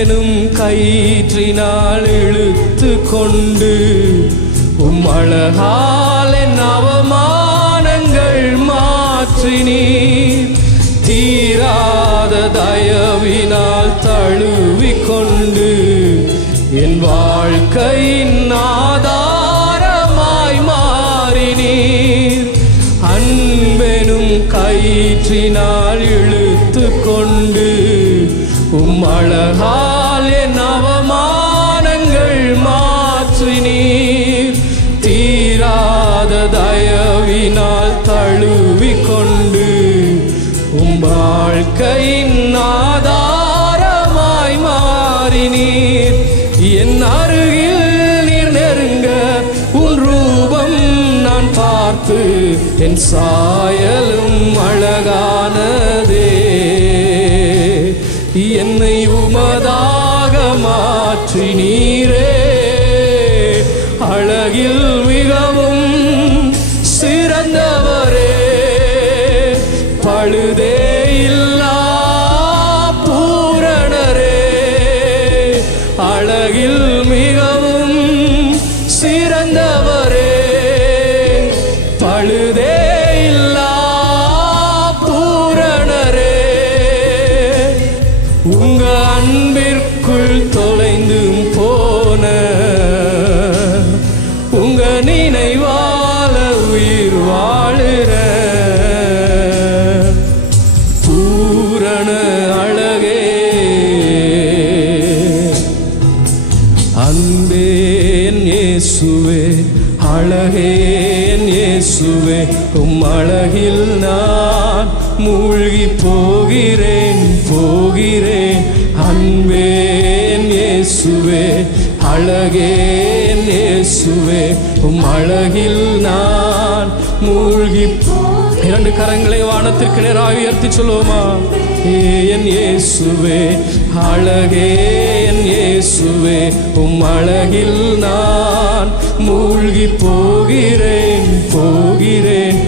அன்பெனும் கயிற்றினால் இழுத்து கொண்டு உம் அழகால் என் அவமானங்கள் மாற்றினீர். தீராத தயவினால் தழுவிக்கொண்டு என் வாழ்க்கையின் ஆதாரமாய் மாறினீர். அன்பெனும் கயிற்றினால் இழுத்து கொண்டு உம் அழக தீராத தயவினால் தழுவிக்கொண்டு உம் வாழ்க்கையின் ஆதாரமாய் மாறி நீர். என் அருகில் நீர் நெருங்க உன் ரூபம் நான் பார்த்து என் சாயலும் அழகானதே. என்னை உமதாக மாற்றி நீரே. அழகில் அழுதே இல்லா பூரணரே. அழகில் மிகவும் சிறந்தவரே. பழுதே இல்லா பூரணரே. உங்க அன்பிற்குள் தொலைந்தும் போன அன்பேன் இயேசுவே அழகேன் இயேசுவே உம் அழகில் நான் மூழ்கி போகிறேன் போகிறேன். அன்பேன் இயேசுவே அழகேன் இயேசுவே உம் அழகில் நான் மூழ்கி இரண்டு கரங்களை வானத்திற்கு நேராக உயர்த்தி சொல்லுவோமா? ஏன் இயேசுவே அழகே இயேசுவே உம் அழகில் நான் மூழ்கி போகிறேன் போகிறேன்.